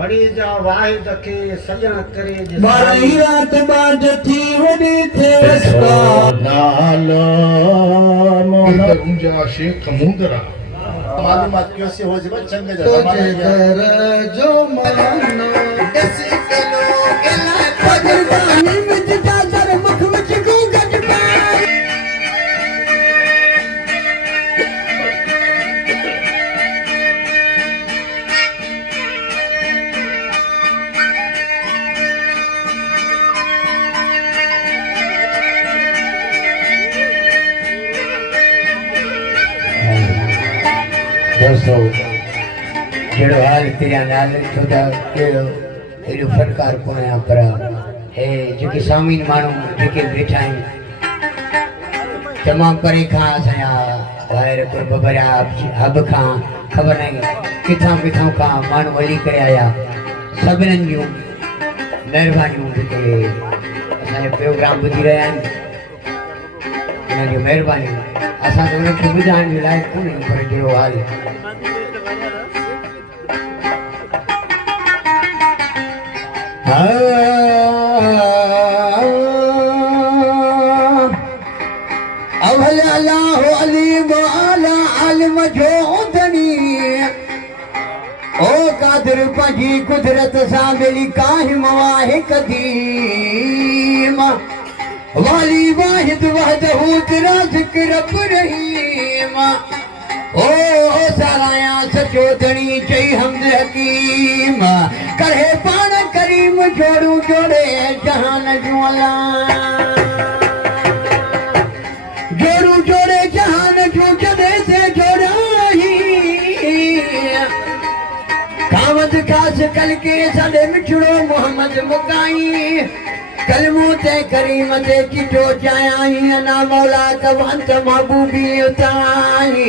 वड़ी जा वाहिद के सजन करे बारी रात बाद थी वडी थे वसका नालो मोहम्मद उंजा शेख मूंदरा मालूमात क्यों से हो जब चंगे तो जेकर जो मानो ऐसे कलो गेला पगवानी में जादर मुख में चिकू गजबा दोस्तों जेड़ो हाल तेरा नाल छोटा केड़ो एडो फनकार को यहाँ पर है जेके सामीन मानू जेके बैठा आहिनि तमाम परे खां असांजा ॿाहिरि कुर्ब भरिया हब खां ख़बर नाहे किथां किथां खां माण्हू हली करे आया सभिनीनि जूं महिरबानियूं जेके असांजो प्रोग्राम ॿुधी रहिया आहिनि उन्हनि जूं महिरबानियूं असां त उन्हनि खे ॿुधाइण जे लाइक़ु कोन्हे पर जहिड़ो हाल पंहिंजी कुदरत सां मिली काहि मवाहे कदीम वाली वाहिद वहदहू तेरा ज़िक्र रब रहीम ओ साराया सचो धणी चई हमद हकीम करे पाण करीम जोड़ू जोड़े जहान जूं अला जोड़ू जोड़े जहान जूं जॾहिं से जोड़ाई कावद खास कल के सॾे मिठड़ो मोहम्मद मुकाई कलमो ते करीम ते चिठो चायाई अना मौला तवंत महबूबी उताई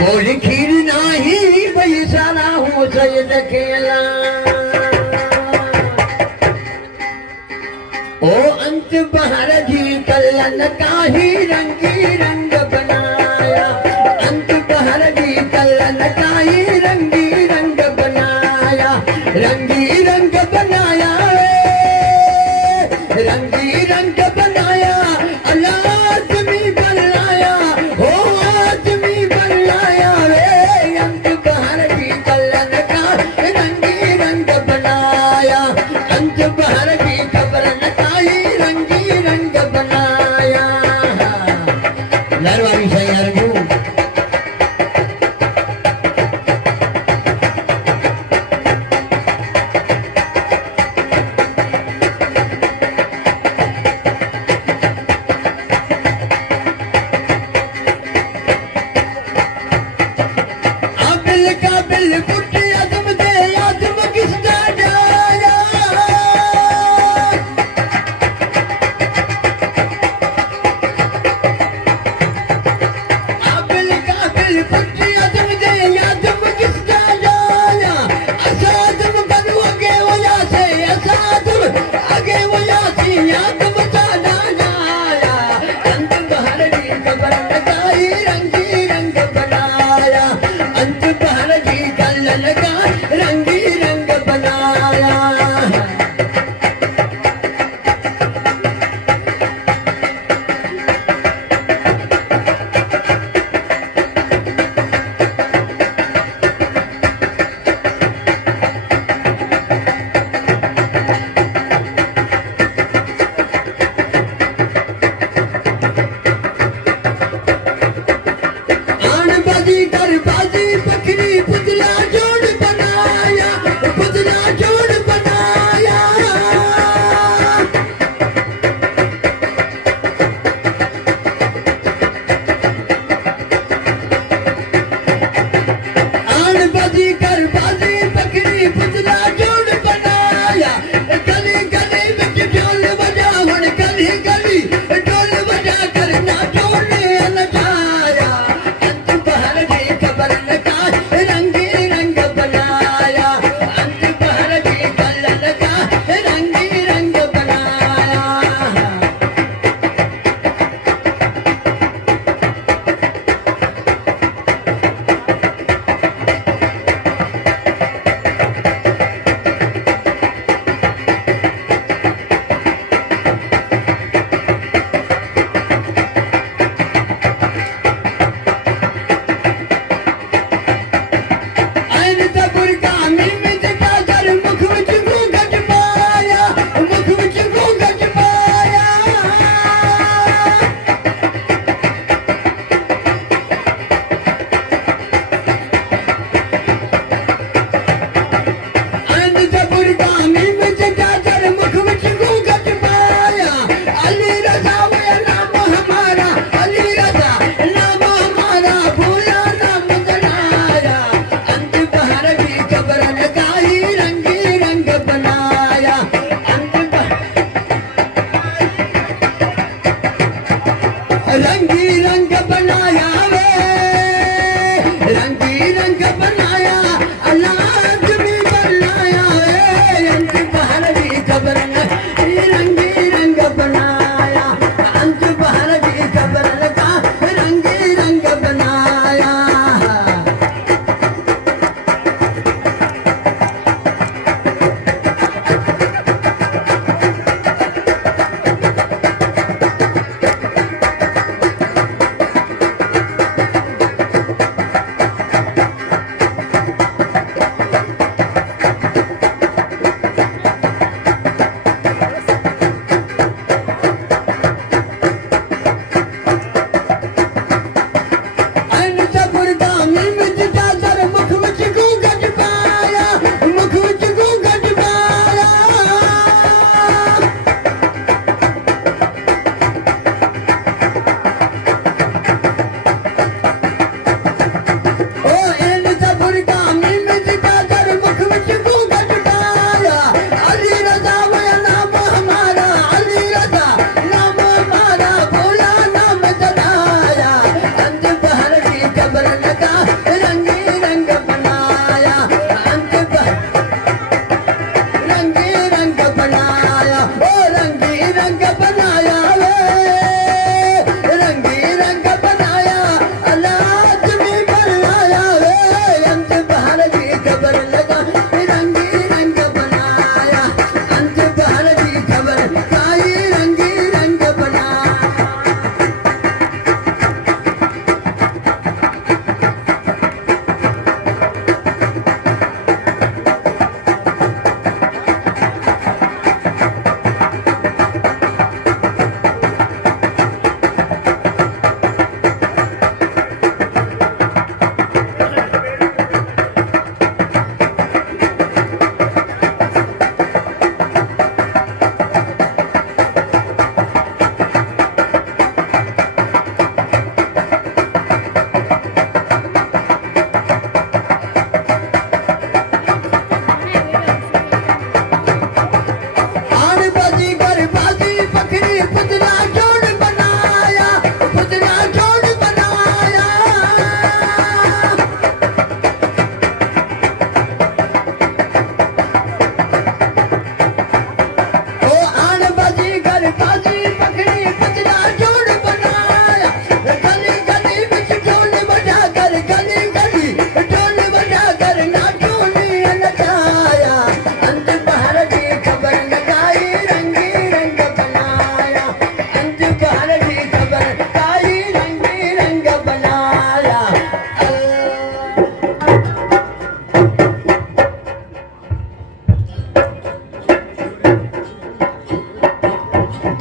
को लिखी नाही भई सारा हो सैयद खेला ओ अंत बहर जी कलन काही रंगी रंग बनाया अंत बहर जी कलन काही रंगी रंग बनाया रंगी रंग बनाया रंगी रंग बनाया अल्लाह आदमी बनाया ओ आदमी बनाया रे अंत बहर की कलन का रंगी रंग बनाया अंत बहर की खबर नकाई रंगी रंग बनाया लरवाई सही अर्जू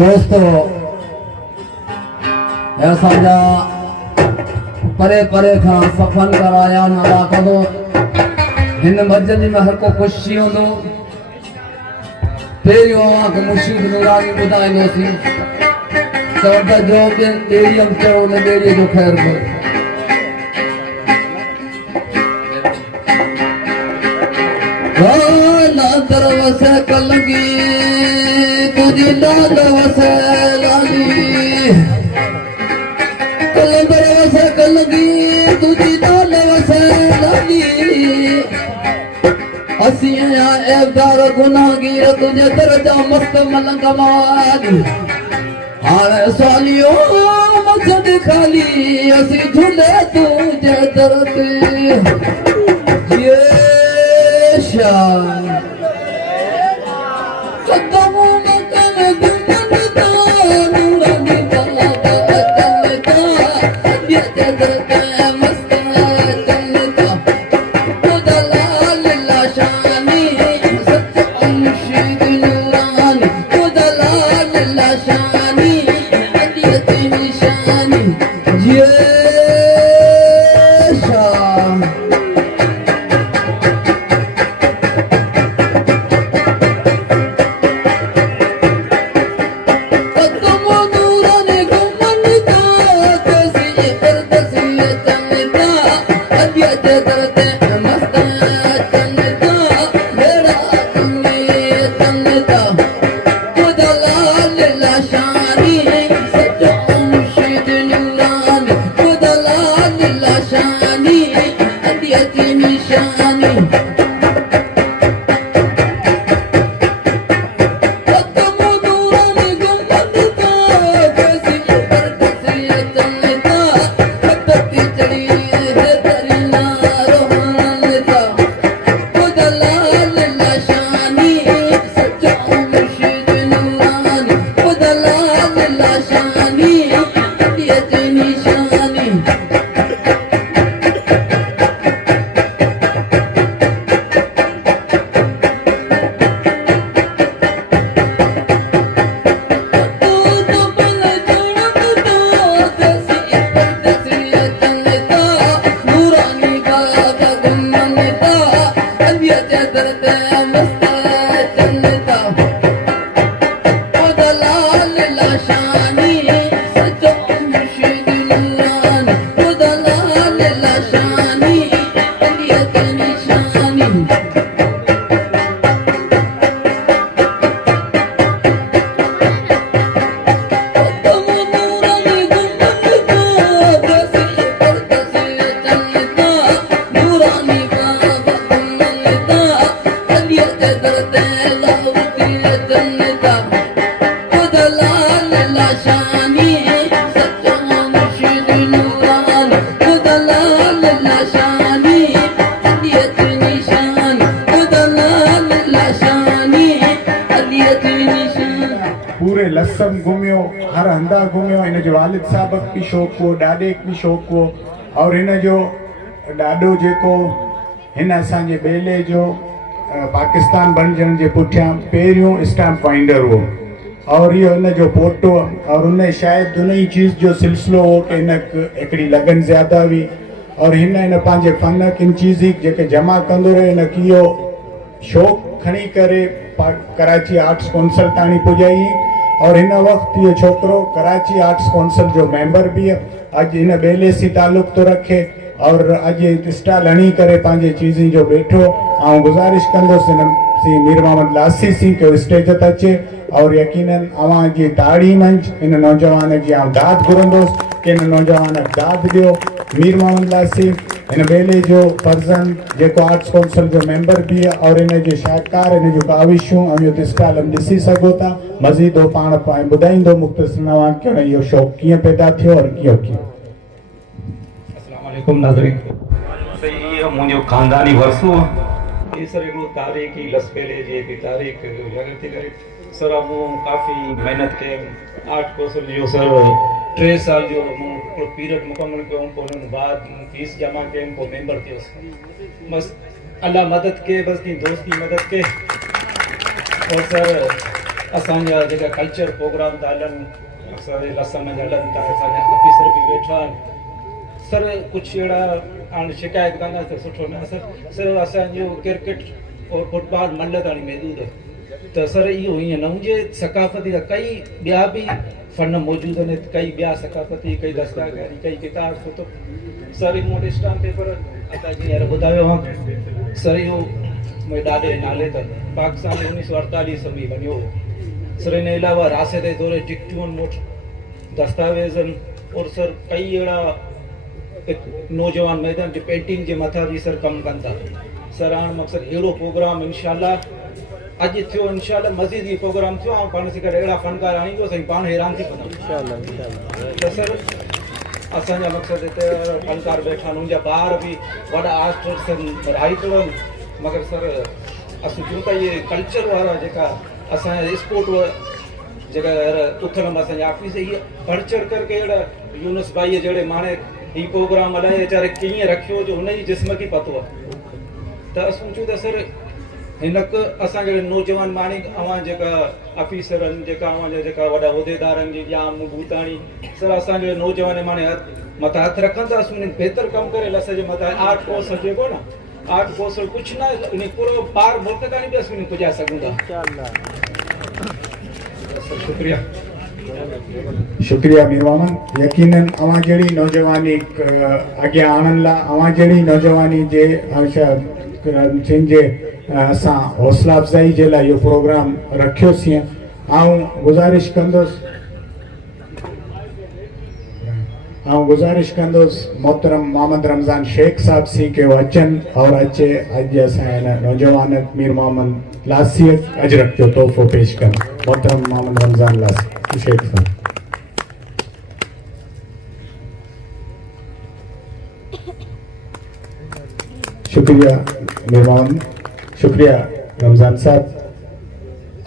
दोस्तों असांजा परे परे खां सफ़न कराया नाला कंदो हिन मस्जिद में हर को ख़ुशी हूंदो पहिरियों अव्हांखे मुर्शिद नूरानी ॿुधाईंदोसीं चवंदा जो ॿियनि ॿेड़ियम चयो उन ॿेड़ीअ जो ख़ैरु कयो नादर वसे कलंगी तुझी लाल वसे लाली कलंदर वसे कलंगी तुझी लाल वसे लाली असी या एवदार गुनाहगीर तुझे दर्जा मस्त मलंग माली हाणे सालियो मक़सद खाली असी झूले तुझे दर ते ये शान कदमों में कन गुमनता नूरानी बाबा चलता ये दर ते मस्त चलता खुदा लाल लाशानी सच्चा मुर्शिद नूरानी खुदा लाल लाशानी अदियत निशानी ये शान पूरे लसम घूमियो हर हंधा घूमियो इन जो वालिद साहब भी शौक़ हो ॾाॾे भी शौक़ हो और इन जो ॾाॾो जेको हिन असांजे बेले जो पाकिस्तान बणजण जे पुठियां पहिरियों स्टैम्प फाइंडर हो और इहो इन जो पोटो और उन शायदि उन ई चीज़ जो सिलसिलो हो कि इन हिकिड़ी लगन ज़्यादा हुई और हिन पंहिंजे फ़न किन चीज़ जेके जमा कंदो रहे इन इहो शौक़ु खणी करे कराची आर्ट्स काउंसिल ताणी पुॼाई और हिन वक़्तु इहो छोकिरो कराची आर्ट्स काउंसिल जो मेंबर बि अॼु हिन बेले सी तालुक़ थो रखे और अॼु स्टॉल हणी करे पंहिंजे चीज़ी जो वेठो ऐं गुज़ारिश कंदुसि हिन सी मीर मोहम्मद लासी सी के स्टेज ते अचे और यकीनन अवां जी ताड़ी मंझि हिन नौजवान जी आउं दाद घुरंदुसि कि हिन नौजवान दाद ॾियो मीर मोहम्मद लासी हिन बेले जो फर्ज़न जेको आर्ट्स काउंसिल जो मेंबर बि आहे और हिन जो शाहकार हिन जूं काविशूं ऐं इहो स्टॉल ॾिसी सघो था मज़ीद हो पाण ॿुधाईंदो मुख़्तसर नवां कि इहो शौक़ु कीअं पैदा थियो और कीअं कीअं। अस्सलाम वालेकुम नाज़रीन। सही ये मुझे खानदानी वरसो तीसरे को तारीखी लसबेले जी तारीख याद थी करे सर अब काफ़ी मेहनत के आर्ट कोर्स जो सर 3 साल जो पीरियड मुकम्मल कयो पोइ बाद फीस जमा कयो पोइ मेंबर थियो बस अल्लाह मदद के बस की दोस्त की मदद के और सर असांजा जेका कल्चर प्रोग्राम था हलनि, असांजे लसन जा हलनि था, असांजा ऑफिसर बि वेठा आहिनि। सर कुझु अहिड़ा हाणे शिकायत कान आहे त सुठो न, सर असांजो क्रिकेट और फुटबॉल मल्ल ताणी महदूद त सर इहो हीअं न हुजे। सकाफ़ती त कई ॿिया बि फन मौजूदु आहिनि, कई ॿिया सकाफ़ती, कई दस्ताकारी, कई किताब कुतुब। सर मूं वटि स्टाम्प पेपर असां जीअं ॿुधायो आहे, सर इहो मुंहिंजे ॾाॾे नाले त पाकिस्तान में 1948 में वञियो हो। सर इन अलावा रासे जे दौरे टिकटूं मूं वटि, दस्तावेज़ आहिनि। और सर कई अहिड़ा नौजवान मैदान जो पेंटिंग जे मथां बि सर कमु कनि था। सर हाणे मक़सदु अहिड़ो प्रोग्राम इनशाला अॼु थियो, इनशाला मज़ीद ई प्रोग्राम थियो, ऐं पाण सां गॾु अहिड़ा फनकार आणींदो साईं, पाण हैरान थी पवंदा। त सर असांजा मक़सदु हिते फनकार वेठा आहिनि, उनजा ॿार बि वॾा आर्टिस्ट आहिनि, राइटर आहिनि, मगर सर असां चऊं था इहे कल्चर वारा जेका असांजा स्पोर्ट जेका उथल असांजा ऑफिस इहे बढ़ चढ़ करके अहिड़ा यूनुस भाई जहिड़े माणे हीउ प्रोग्राम हलाए वीचारे कीअं रखियो जो हुनजी जिस्म खे पतो आहे। त असां चऊं था सर हिन असां जहिड़े नौजवान माण्हू अवां जेका ऑफिसर आहिनि, जेका अवां जा जेका वॾा उहिदेदार आहिनि, जीअं जाम भूताणी, सर असांजे नौजवान माण्हू मथां हथु रखनि था, असां उन्हनि बहितर कमु करे लस जे मथां आर्ट कोर्स जेको न, आर्ट कोर्स कुझु न इन पूरो पार मुल्क ताईं बि असां पुॼाए सघूं था। शुक्रिया शुक्रिया मीर मोहम्मद। यकीनन अवां जहिड़ी नौजवानी अॻियां आणण लाइ, अवां जहिड़ी नौजवानी जे जिनजे असां हौसला अफ़ज़ाई जे लाइ इहो प्रोग्राम रखियोसीं। गुज़ारिश कंदुसि मोहतरम मोहम्मद रमज़ान शेख साहब सी के वो अचन और अचे अॼु असां नौजवान मीर मोहम्मद लासी अजरक जो तोहफ़ो पेश कनि। मोहतरम मोहम्मद रमज़ान लासी शेख साहब। शुक्रिया मीर मोहम्मद, शुक्रिया रमज़ान साहब।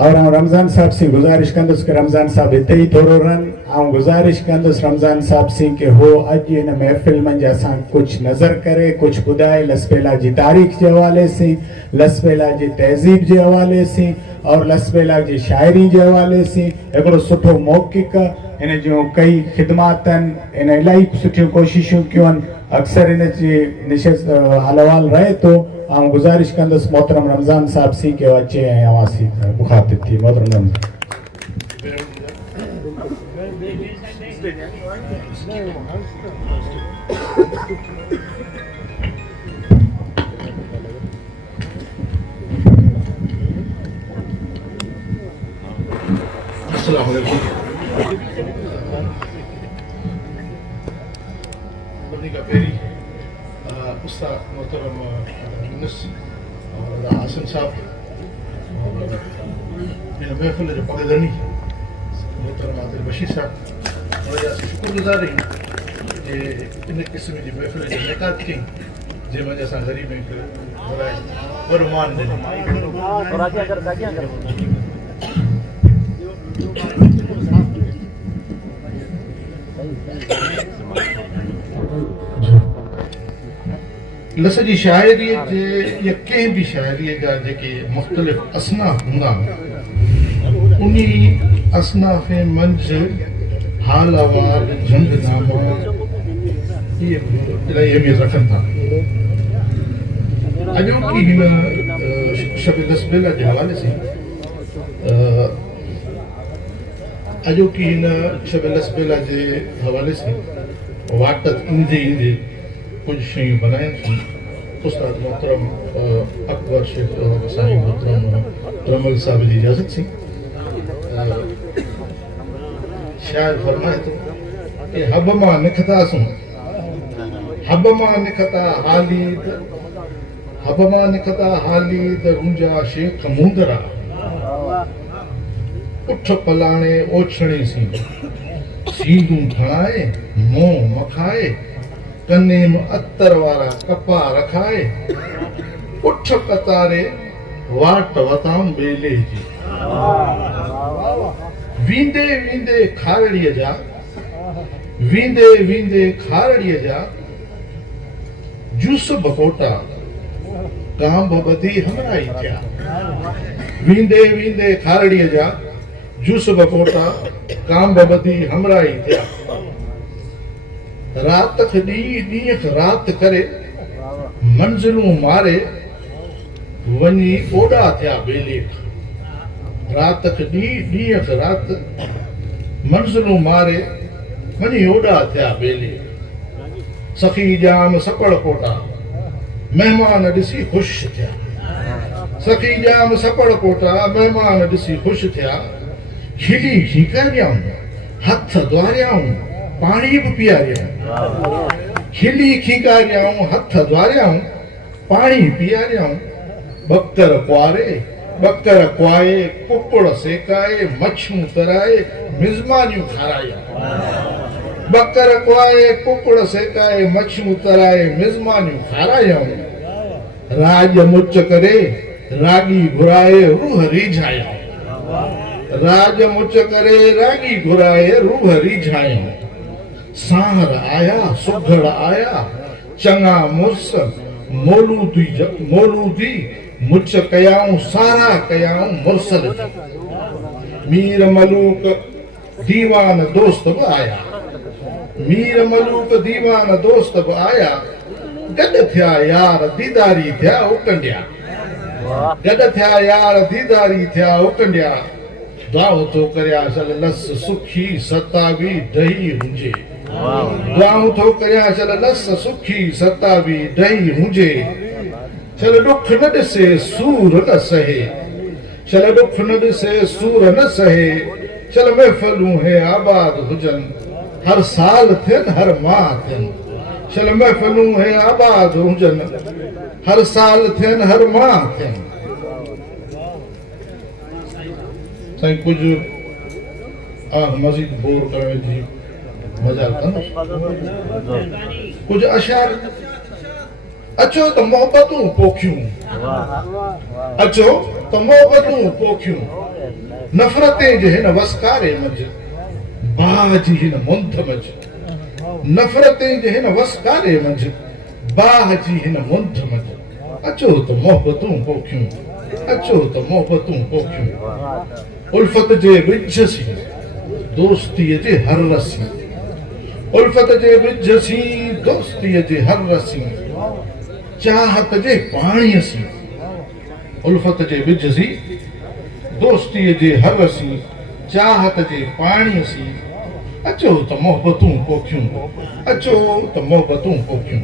और रमज़ान साहब से गुज़ारिश कंदुसि कि रमज़ान साहब हिते ही थोरो रहनि। गुज़ारिश कंदुसि रमज़ान साहब से कि हो अॼु इन महफ़िल मंझि असां कुछ नज़र करे, कुछ ॿुधाए लसबेला जी तारीख़ के हवाले से, लसबेला जी तहज़ीब के हवाले से और लसबेला जी शायरी के हवाले से हिकिड़ो सुठो मौक़िक़ इन जो कई ख़िदमात आहिनि, इन इलाही सुठियूं कोशिशूं कयूं आहिनि। अक्सर इन जी निशस्त हलवाल रहे तो गुज़ारिश कंदुसि मोहतरम रमज़ान साहब सी के अचे ऐं अवासी मुखातिब थी। मोहतरम रमज़ान अस्सलाम वालेकुम। का पेरी उस्ताद मोहतरम यूनुस और आसिम साहब और इन महफिल जो पगदनी मोहतरम आदिल बशीर साहब और शुक्रगुज़ार आहियूं कि इन क़िस्म जी महफिल जो इनेकाद कई जंहिं मंझि असां ग़रीब वॾो मान ॾिनो। लस जी शायरी जे या कंहिं बि शायरीअ जा जेके मुख़्तलिफ़ असनाफ़ हूंदा उन्ही असनाफ़ मंझि हाल अहवाल जंगनामा इहे इलाही अहमियत रखनि था। अॼोकी हिन शब-ए-लसबेला जे हवाले से अॼोकी हिन शब-ए-लसबेला जे हवाले से वाक़त ईंदे ईंदे कुछ शयूं बनाइनि। उस्ताद मोहतरम अकबर शेख साईं मोहतरम रमल साहब जी इजाज़त सी शायर फरमाए थो कि हब मां निखतासूं, हब मां निखता हाली त रुंजा शेख मूंदरा उठ पलाणे ओछणे सी सींदूं खणाए मों मखाए कन्ने में अत्तर वारा कपा रखाए उठ कतारे वाट वताम बेले जी वींदे वींदे खारड़ीअ जा वींदे वींदे खारड़ीअ जा जूस बकोटा कांब बदी हमराई थिया। वींदे वींदे खारड़ीअ जा जूस बकोटा काम बबदी हमराई थिया रात खडी ॾींहं रात करे मंज़िलूं मारे वञी ओॾा थिया बेले रात खडी ॾींहं रात मंज़िलूं मारे वञी ओॾा थिया बेले सखी जाम सपड़ कोटा महिमान ॾिसी ख़ुशि थिया सखी जाम सपड़ कोटा महिमान ॾिसी ख़ुशि थिया खिली खीकारियाऊं हथ द्वारियाऊं पाणी बि पीआरियाऊं खिली खीकारियाऊं हथ द्वारियाऊं पाणी पीआरियाऊं बकर क्वाए कुकड़ सेकाए मच्छूं तराए मिज़मानियूं खाराया बकर क्वाए कुकड़ सेकाए मच्छूं तराए मिज़मानियूं खारायाऊं राज मुच करे रागी घुराए रूह रिझायाऊं राज मुच करे रागी घुराए रूह रिझायाऊं साहर आया सुघड़ आया चङा मुर्स मोलूदी मुच कयाऊं सारा कयाऊं मुरसल मीर मलूक दीवान दोस्त बि आया मीर मलूक दीवान दोस्त बि आया गॾ थिया यार दीदारी थिया उकंडिया गॾ थिया यार दीदारी थिया उकंडिया दाव तो करिया चल लस सुखी सतावी ॾही हुजे दाव तो करिया चल लस सुखी सतावी ॾही हुजे चल ॾुख न ॾिसे सूर न सहे चल ॾुख न ॾिसे सूर न सहे चल महफ़िलूं है आबाद हुजनि हर साल थियनि हर माह थियनि चल महफ़िलूं है आबाद हुजनि हर साल थियनि हर माह थियनि साईं कुझु मज़ीद बोर करण जी मज़ा कंदुसि कुझु अशार अचो त मोहबतूं पोखियूं अचो त मोहबतूं पोखियूं नफ़रतें जे हिन वसकारे मंझि बाह जी हिन मुंद मंझि नफ़रतें जे हिन वसकारे मंझि बाह जी हिन मुंद मंझि अचो त मोहबतूं पोखियूं अचो त मोहबतूं पोखियूं उल्फत जे विझ सी दोस्तीअ जे हर रसी उल्फत जे विझ सी दोस्तीअ जे हर रसी चाहत जे पाणीअ सी उल्फत जे विझ सी दोस्तीअ जे हर रसी चाहत जे पाणीअ सी अचो त मोहबतूं पोखियूं अचो त मोहबतूं पोखियूं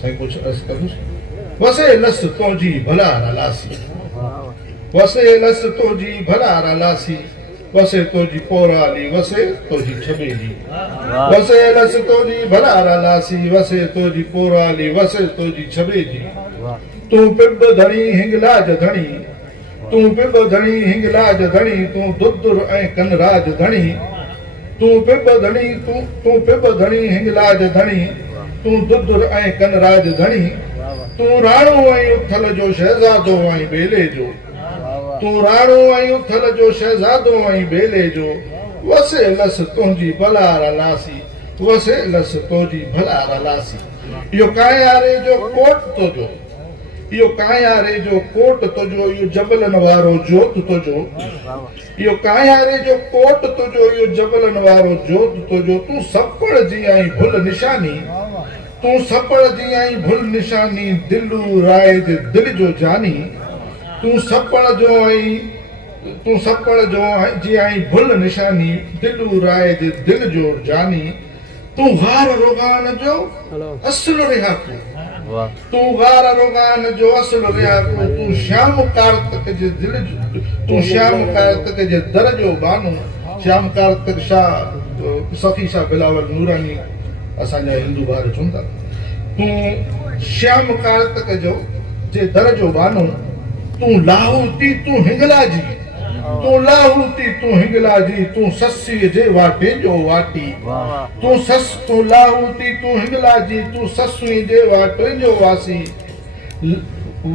साईं कुझु अर्ज़ कंदुसि वसे लस तुंहिंजी भला लासी वसे लस तुंहिंजी भला लासी वसे तुंहिंजी पोराली वसे तुंहिंजी छबेली वसे लस तुंहिंजी भला लासी वसे तुंहिंजी पोराली वसे तुंहिंजी छबेली तूं पिब धणी हिंगलाज धणी तूं पिब धणी हिंगलाज धणी तूं दुदुर ऐं कनराज धणी तूं पिब धणी तूं पिब धणी हिंगलाज धणी तूं दुदुर ऐं कनराज धणी तूं राणो ऐं उथल जो शहज़ादो ऐं बेले जो तूं राणो ऐं उथल जो शहज़ादो ऐं बेले जो वसे लस तुंहिंजी भला लासी वसे लस तुंहिंजी भला लासी इहो कायारे जो कोट तुंहिंजो इहो कायारे जो कोट तुंहिंजो इहो जबलनि वारो जोत तुंहिंजो इहो कायारे जो कोट तुंहिंजो इहो जबलनि वारो जोत तुंहिंजो तूं सपड़ जी आई भुल निशानी तूं सपड़ जी आई भुल निशानी दिलू राय जे दिल जो जानी तूं सपड़ जो जी आई भुल निशानी दिलू राय जे दिल जो जानी तूं गार रोगान जो असुल रिहाको तूं गार रोगान जो असुल रिहाको तूं श्याम कार्तिक जे दिल जो तूं श्याम कार्तिक जे दर जो बानू श्याम कार्तिक शाह सखी शाह बिलावल नूरानी असांजा हिंदू भाउ चवंदा तूं श्याम कार्तिक जो जे दर जो बानू तूं लाहूती तूं हिंगलाजी तूं लाहूती तूं हिंगलाजी तूं ससीअ जे वाटे जो वाटी तूं लाहूती तूं हिंगलाजी तूं ससूअ जे वाटे जो वासी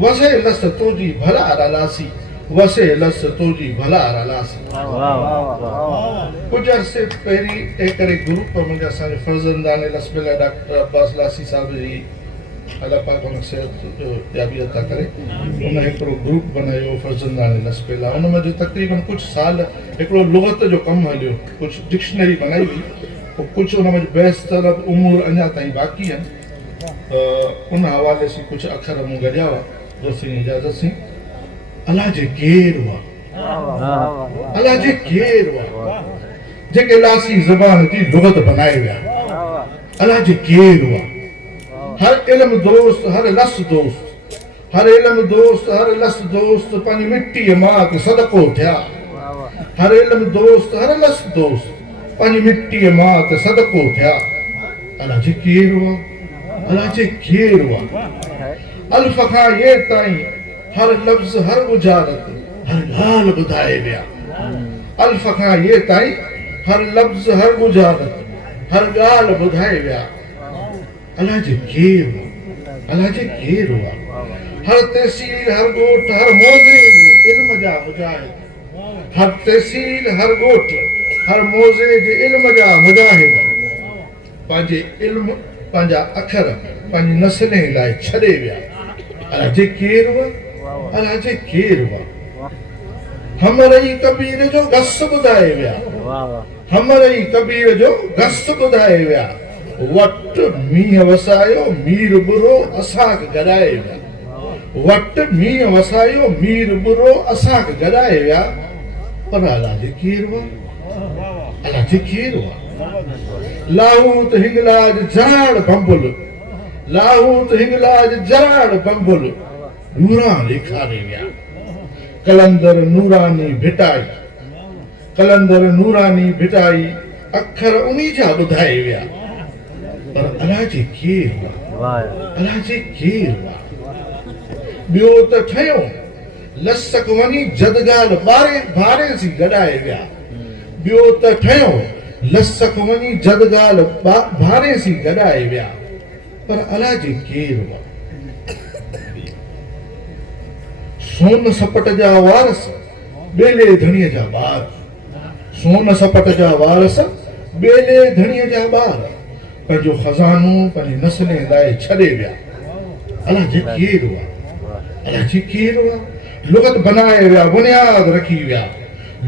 वसे लस तुंहिंजी भला लासी वसे लस तुंहिंजी भला लासी कुझु अरसे पहिरीं हिकिड़े ग्रुप मुंहिंजा असांजे फर्ज़ंदान लसबेला डॉक्टर अब्बास लासी साहिब जी अल्लाह पाक उन सेहत जो याबी अता करे उन हिकिड़ो ग्रुप बनायो फर्ज़ंदान लसबेला उन में जो तक़रीबन कुछ साल हिकिड़ो लुगत जो कमु हलियो कुछ डिक्शनरी बनाई हुई पोइ कुछ उन में बहस तलब उमूर अञा ताईं बाक़ी आहिनि उन हवाले से कुछ अखर मूं गॾिया हुआ दोस्तनि जी इजाज़त सां अलाह जे केरु हुआ अलाह जे केरु हुआ जेके लासी ज़बान जी लुगत बनाए विया अलाह जे केरु हुआ हर इल्म दोस्त हर लस दोस्त हर इल्म दोस्त हर लस दोस्त पंहिंजी मिट्टी मां ते सदको थिया हर इल्म दोस्त हर लस दोस्त पंहिंजी मिट्टी मां ते सदको थिया अलाह जे केरु हुआ अलाह जे केरु हुआ अल्फ खां ये ताईं हर लफ़्ज़ हर उजारत हर ॻाल्हि ॿुधाए विया अल्फ खां ये ताईं हर लफ़्ज़ हर उजारत हर ॻाल्हि ॿुधाए विया अल्लाह जे केरु हुआ अल्लाह जे केरु हुआ हर तहसील हर ॻोठ हर मौज़े जे इल्म जा मुजाहिद हर तहसील हर ॻोठ हर मौज़े जे इल्म जा मुजाहिद पंहिंजे इल्म पंहिंजा अखर पंहिंजी नसलें लाइ छॾे विया अल्लाह जे केरु हुआ अल्लाह जे केरु हुआ हमरई कबीर जो गस ॿुधाए विया हमरई कबीर जो गस ॿुधाए विया वट मींहं वसायो मीर बुरो असांखे गॾाए विया वट मींहं वसायो मीर बुरो असांखे गॾाए विया पर अलाह जे केरु हुआ अलाह जे केरु हुआ लाहूत हिंगलाज जराड़ बंबुल लाहूत हिंगलाज जराड़ बंबुल नूरां ॾेखारे विया कलंदर नूरानी भिटाई कलंदर नूरानी भिटाई अखर उन्ही जा ॿुधाए विया पर अलाह जे केरु हुआ अलाह जे केरु हुआ ॿियो त ठहियो लसक वञी जदगाल भारे सी गॾाए विया ॿियो त ठहियो लसक वञी जदगाल भारे सी गॾाए विया पर अलाह जे केरु हुआ सोन सपट जा वारस बेले धणीअ जा ॿार सोन सपट जा वारस बेले धणीअ जा ॿार पंहिंजो खज़ानो पंहिंजी नसलें लाइ छॾे विया अलाह जे केरु हुआ अलाह जे केरु हुआ लुगत बनाए विया बुनियाद रखी विया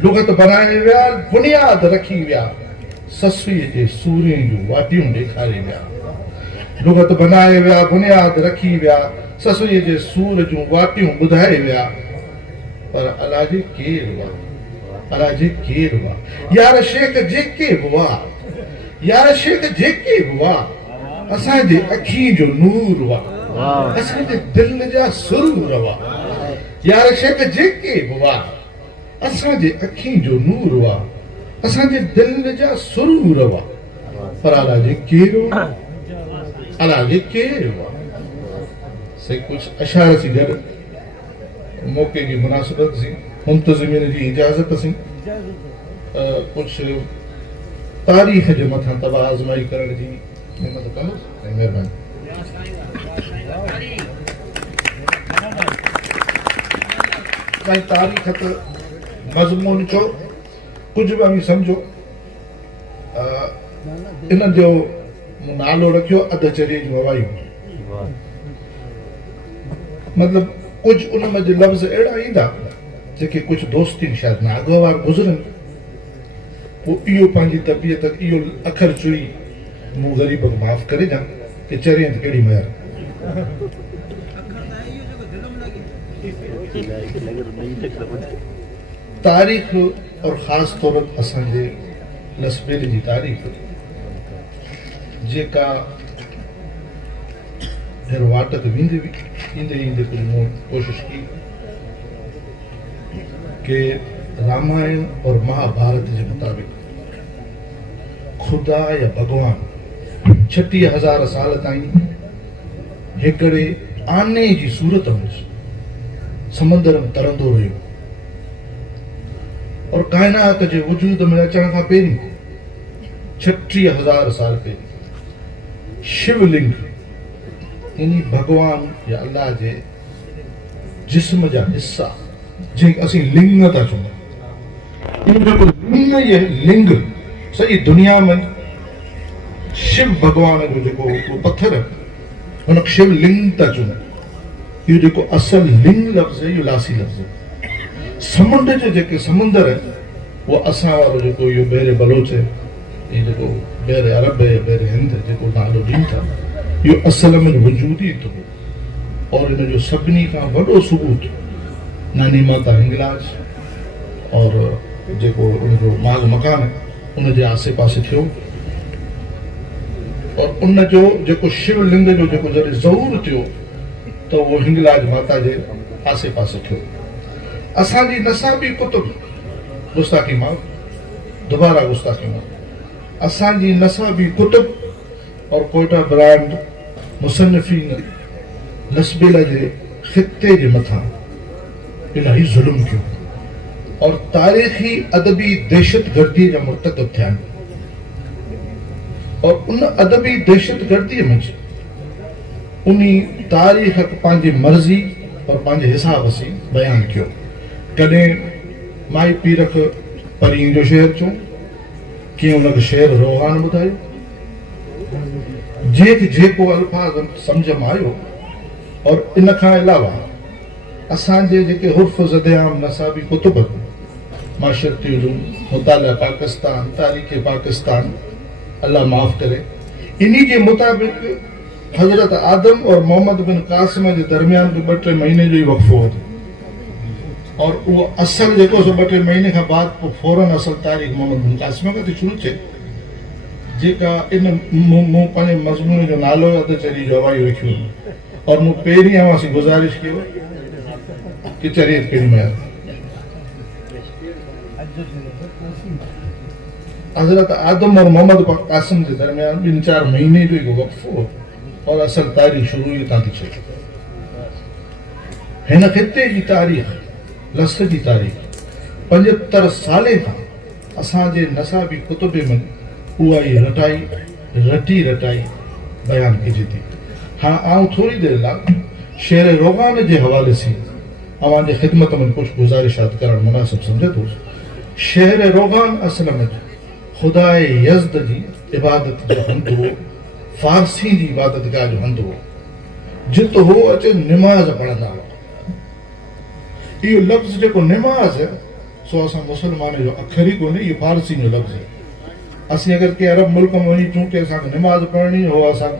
लुगत बनाए विया बुनियाद रखी विया ससुईअ जे सूरे जूं वाटियूं ॾेखारे विया लुगत बनाए विया बुनियाद रखी विया ससुईअ जे सूर जूं वाटियूं ॿुधाए विया पर अलाह जे केरु हुआ अलाह जे केरु हुआ यार शेख जेके हुआ यार शेख जेके हुआ असांजे अखियुनि जो नूर हुआ असांजे दिल जा सुरूर हुआ यार शेख जेके हुआ असांजे अखियुनि जो नूर हुआ असांजे दिल जा सुरूर हुआ पर अलाह जे केरु हुआ अलाह जे केरु हुआ से कुछ अशार सी गॾु मौक़े जी मुनासिबत सी मुंतज़िमीन जी इजाज़त सी कुछ तारीख़ जे मथां तबाह आज़माई करण जी हिम्मत कंदुसि ऐं महिरबानी भाई तारीख़ त मज़मून चओ कुझु बि बि सम्झो इन जो मूं नालो रखियो अधचरे जूं हवायूं मतिलबु कुझु उन में जे लफ़्ज़ अहिड़ा ईंदा जेके कुझु दोस्ती शायदि नागवार गुज़रनि पोइ इहो पंहिंजी तबियत इहो अखर चुरी मूं ग़रीब खे माफ़ करे ॾियां की चरे त कहिड़ी महिर तारीख़ और ख़ासि तौर असांजे लसबेले जी तारीख़ जेका हींअर वाट ते वेंदी हुई ईंदे ईंदे कुझु मूं कोशिशि की कि रामायण और महाभारत के मुताबिक खुदा या भगवान 36,000 साल ताईं हिकिड़े आने जी सूरत में समुंदर में तरंदो रहियो और कायनात के वजूद में अचण खां पहिरीं 36,000 साल पहिरीं शिवलिंग इन भगवान या अल्लाह के जिस्म जा हिस्सा जंहिंखे असीं लिंग था चऊं इन जेको लिंग ये लिंग सॼी दुनिया में शिव भगवान जो जेको पत्थर हुन शिवलिंग था चूं। इहो जेको असल लिंग लफ़्ज़ आहे इहो लासी लफ़्ज़ आहे। समुंड जो जेके समुंदर आहे उहो असां वारो जेको इहो ॿेरे बलोच आहे, इहो जेको ॿेरे अरब आहे, ॿेरे हिंद जेको नालो ॾियूं था, इहो असल में वजूद ई थो। और इन जो सभिनी खां वॾो सबूत नानी माता हिंगलाज और जेको उनजो माल मकान आहे उनजे आसे पासे थियो। और उन जो जेको शिवलिंग जो जेको जॾहिं ज़हूर थियो त उहो हिंगलाज माता जे आसे पासे थियो। असांजी नसाबी कुतुब गुस्ताखी मां दोबारा गुस्ताखी मां असांजी नसाबी कुतुब और कोयटा ब्रांड मुसन्निफ़ीन लसबेला जे ख़ित्ते जे मथां इलाही ज़ुल्म कयो और तारीख़ी अदबी दहशतगर्दी जा मुर्तकब थिया आहिनि। और उन अदबी दहशतगर्दीअ में उन तारीख़ पंहिंजी मर्ज़ी और पंहिंजे हिसाब से बयान कयो। कॾहिं माई पीरख परीं जो शेर चूं, कीअं उनखे शेर रोहान ॿुधायो, जंहिंखे जेको अल्फाज़ सम्झ में आयो। और इन खां अलावा असांजे जेके हुर्फ़ ज़देआम नसाबी कुतुब माशरती उलूम, मुताला पाकिस्तान, तारीख़ पाकिस्तान, अल्लाह माफ़ करे, इन्ही के मुताबिक हज़रत आदम और मोहम्मद बिन कासिम के दरमियान बि 2-3 महीने जो ही वक़्फ़ो हो। और वो असल जेको सो 2-3 महीने का बाद फौरन असल तारीख़ मोहम्मद बिन कासिम का शुरू थे, जेका इन मूं पंहिंजे मज़मून जो नालो अध चरी जो हवाई रखियो। और मूं पहिरीं अवांसी गुज़ारिश कयो कि चरियत कहिड़ी में हज़रत आदम और मोहम्मद कासिम के दरमियान 2-4 महीने जो एक वक़्फ़ो और असल तारीख़ शुरू ही तां थी थिए। हिन ख़ित्ते जी तारीख़, लस जी तारीख़ 75 साले खां असांजे नसाबी कुतुब में उहा ई रटी बयान कजे थी। हाँ, आउं थोड़ी देर लाइ शेर रोगान के हवाले से अवांजे ख़िदमत में कुछ गुज़ारिशात करण मुनासिब समझे थो। शेर रोगान असल में खुदाए यज़्द जी इबादत जो हंध हो, फारसी जी इबादत गाह जो हंध हो, जित हो अचे निमाज़ पढ़ंदा हुआ। इहो लफ़्ज़ जेको निमाज़ है सो असां मुसलमान जो अखर ही कोन्हे, इहो फारसी जो लफ़्ज़ है। असीं अगर के अरब मुल्क में वही चूं कि असांखे निमाज़ पढ़नी हो, असां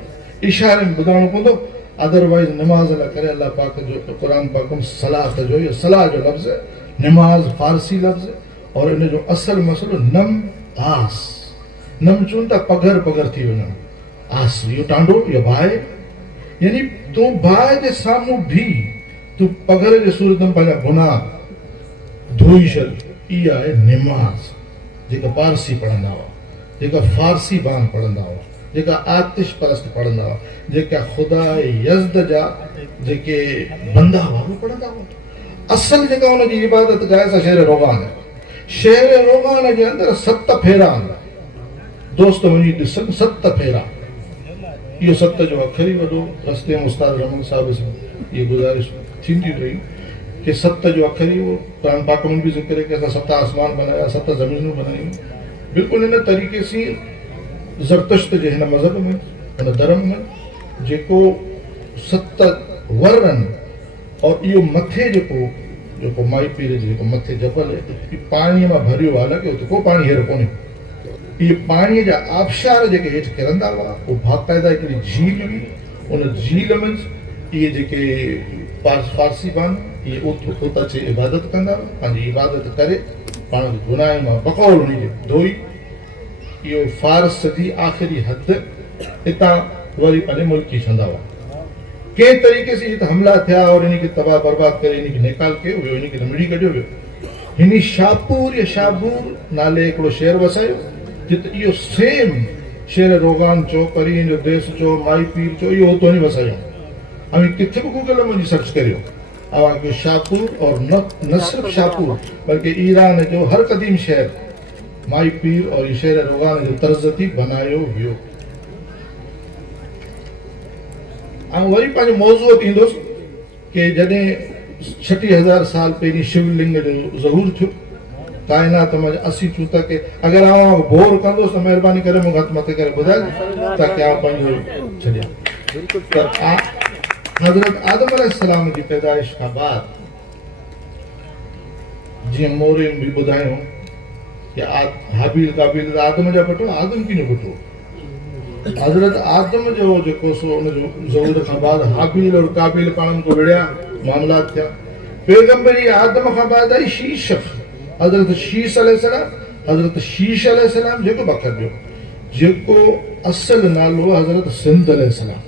इशारे में ॿुधाइणो पवंदो। अदरवाइज निमाज़ लाइ करे अल्लाह पाक जो क़ुरान पाक में सलाह जो इहो सलाह जो लफ़्ज़ है। निमाज़ फारसी लफ़्ज़ है और इन जो असल मसलो नम आस, नम चूं था पघर थी वञो, आस इहो टांडो इहो बाहि, यानी तूं बाहि जे साम्हूं भी तूं पघर जे सूरत में पंहिंजा गुनाह धोई छॾ। इहा आहे निमाज़ जेका पारसी पढ़ंदा हुआ, जेका फारसी बान पढ़ंदा हुआ, जेका आतिश परस्त पढ़ंदा हुआ, जेका खुदा यज़्द जा जेके बंदा हुआ उहे पढ़ंदा हुआ। असल जेका हुनजी इबादत गाह सां शेर रोगान है। शेर रोगान जे अंदर 7 फेरा आहिनि। दोस्त वञी ॾिसनि 7 फेरा। इहो 7 जो अखर ई वॾो। रस्ते में उस्ताद रमन साहिब सां इहे गुज़ारिश थींदी रही कि 7 जो अखर ई वो क़ुरान पाक में भी ज़िक्र है कि असां 7 आसमान बनाया, 7 ज़मीनूं बनायूं। बिल्कुलु इन तरीक़े से ज़रतुश्त जे हिन मज़हब में, हिन धर्म में जेको 7 वर्रन और इहो मथे जेको माई पीर जेको मथे जबल है पाणीअ मां भरियो आहे, हालांकि उते को पाणी हेठि कोन्हे। इहे पाणीअ जा आबशार जेके हेठि किरंदा हुआ, उहो बाक़ाइदा हिकिड़ी झील हुई। उन झील में इहे जेके फारसी बान इहे उतां अची इबादत कंदा हुआ, पंहिंजी इबादत करे पाण गुनाह मां बक़ौल हुनखे धोई। इहो फारस जी आख़िरी हद हितां वरी पंहिंजे मुल्क की छंदा हुआ। कंहिं तरीक़े से हिते हमला थिया और इनखे तबाह बर्बाद करे इनखे निकाल कयो वियो, इनखे मिड़ी कढियो वियो। हिन शाहपुर या शाहबूर नाले हिकिड़ो शहर वसायो, जिते इहो सेम शेर रोगान चो, परीं जो देश चो, माई पीर चो, इहो उतो ई वसायो। ऐं किथे बि गूगल में सर्च करियो अवांखे शाहपुर और न सिर्फ़ शाहपुर बल्कि ईरान जो हर क़दीम शहर माई पीर और ये शेर रोगान जो तर्ज़ थी बनायो वियो। ऐं वरी पंहिंजो मौज़ूअ ते ईंदुसि कि जॾहिं 60,000 साल पहिरीं शिवलिंग जो ज़हूर थियो काइनात में, असीं चूं था कि अगरि आउं बोर कंदुसि त महिरबानी करे मूंखे हथ मथे करे ॿुधाइजो ताकी आउं पंहिंजो छॾियां। हज़रत आदम अलैहिस्सलाम जी पैदाइश खां बाद जीअं मोरे बि ॿुधायूं कि हाबील काबील आदम जा पुट, आदम कीअं पुट? हज़रत आदम जो जेको सो उनजो ज़हूर खां बाद हाबील और काबील पाण को विड़िया मामलात थिया। पैगंबरी आदम खां बाद आई शीश, हज़रत शीश अलैहिस्सलाम जेको बकर ॿियो, जेको असल नालो हज़रत सिंध अलैहिस्सलाम,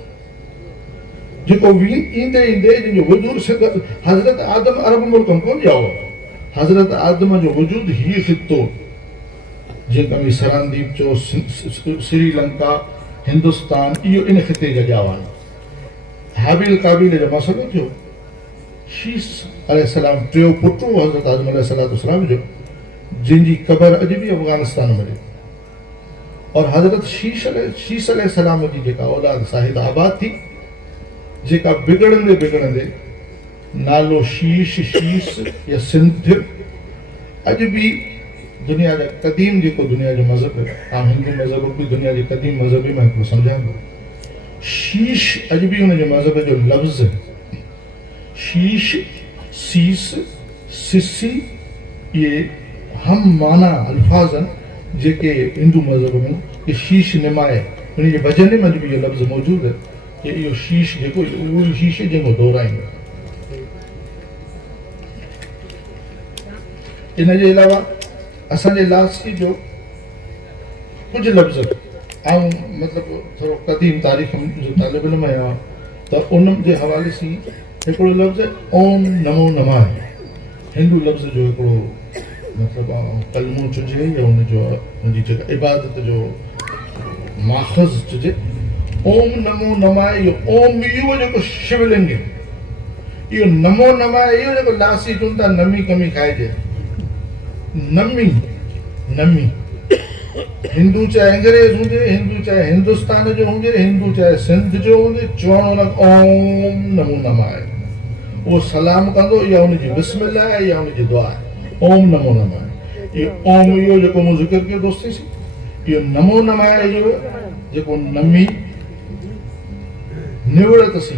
जेको ईंदे ईंदे जिन जो वजूद सिंध, हज़रत आदम अरब मुल्क में कोन ॼाओ। हज़रत आदम जो वजूद ही खितो जेका बि सरांदीप चो, श्रीलंका, हिंदुस्तान, इहो इन खिते जा ॼावा आहिनि। हाबील काबील जो मसइलो थियो। शीश अलैहिस्सलाम टियों पुटु हज़रत आदम अलैहिस्सलाम जो, जिनजी क़बर अॼु बि अफ़गानिस्तान में मिले। और हज़रत शीश अलैहिस्सलाम जी जेका औलाद साहिद आबाद थी, जेका बिगड़ंदे बिगड़ंदे नालो शीश या सिंध अॼु बि दुनिया जा क़दीम जेको दुनिया जो मज़हब है, आम हिंदू मज़हब भी दुनिया जे क़दीम मज़हब में हिकिड़ो सम्झां थो। शीश अॼु बि हुनजे मज़हब जो लफ़्ज़ है। शीश, सीस, सिसी, ये हम माना अल्फाज आहिनि जेके हिंदू मज़हब में कि शीश निमाए, उनजे भॼन में भी इहो लफ़्ज़ मौजूदु है कि इहो शीश जेको उहो शीश जेको दोहराईंदो। इन जे अलावा असांजे लासी जो कुछ लफ़्ज़ ऐं मतिलबु थोरो क़दीम तारीख़ जो तालिब इल्म आहियां त उन जे हवाले सां हिकिड़ो लफ़्ज़ ओम नमो नमः, हिंदू लफ़्ज़ जो हिकिड़ो मतिलबु कलमो चुजे या उनजो उनजी जेका इबादत जो माख़ज़ चुजे। ओम नमो नमः, इहो ओम इहो जेको शिवलिंग, इहो नमो नमः इहो जेको लासी चवनि था नमी कमी खाइजे, नमी नमी, हिंदू चाहे अंग्रेज हुजे, हिंदू चाहे हिंदुस्तान जो हुजे, हिंदू चाहे सिंध जो हुजे, चवणो न ओम नमो नमः आहे। उहो सलाम कंदो या उनजी बिस्मिल्लाह आहे या उनजी दुआ आहे। ओम नमो नमः आहे। इहो ओम इहो जेको मूं ज़िक्र कयो दोस्ती सी, इहो नमो नमः आहे, इहो जेको नमी निवड़त सी